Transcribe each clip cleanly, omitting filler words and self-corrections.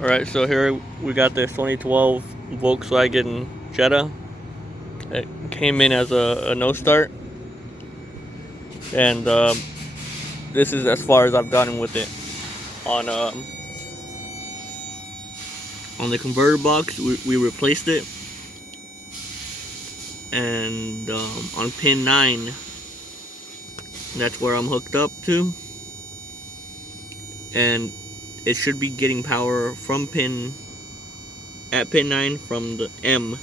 Alright, so here we got this 2012 Volkswagen Jetta. It came in as a no start, and this is as far as I've gotten with it. On the converter box, we replaced it, and on pin 9, that's where I'm hooked up to, and it should be getting power from pin 9 from the M.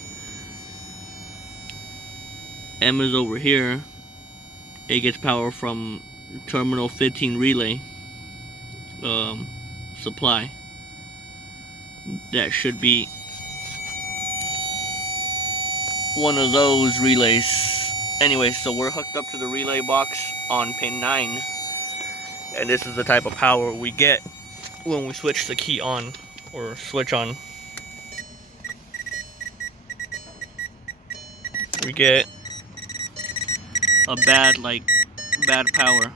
M is over here. It gets power from terminal 15 relay supply. That should be one of those relays. Anyway, so we're hooked up to the relay box on pin 9, and this is the type of power we get when we switch the key on, or switch on. We get a bad power,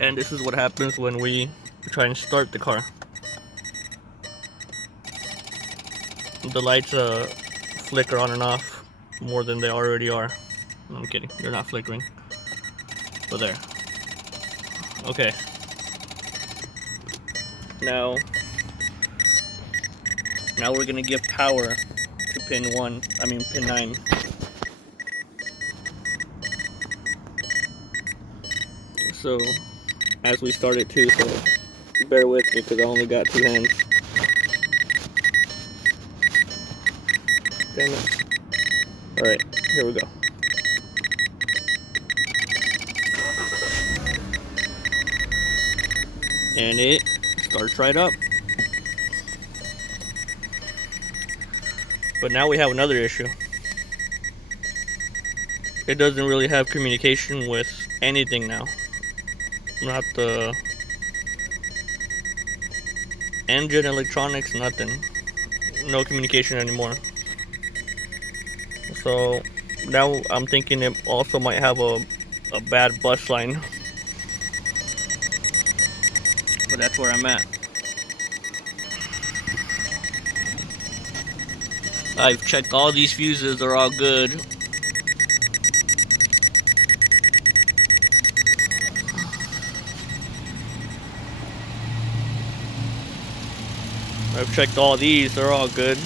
and this is what happens when we try and start the car. The lights flicker on and off more than they already are. No, I'm kidding, they're not flickering, but there. Okay, now we're gonna give power to pin 9. So as we start it too, so bear with me because I only got 2 hands. Damn it. Alright, here we go. And it starts right up. But now we have another issue. It doesn't really have communication with anything now. Not the engine, electronics, nothing. No communication anymore. So now I'm thinking it also might have a bad bus line. But that's where I'm at. I've checked all these fuses, they're all good. I've checked all these, they're all good.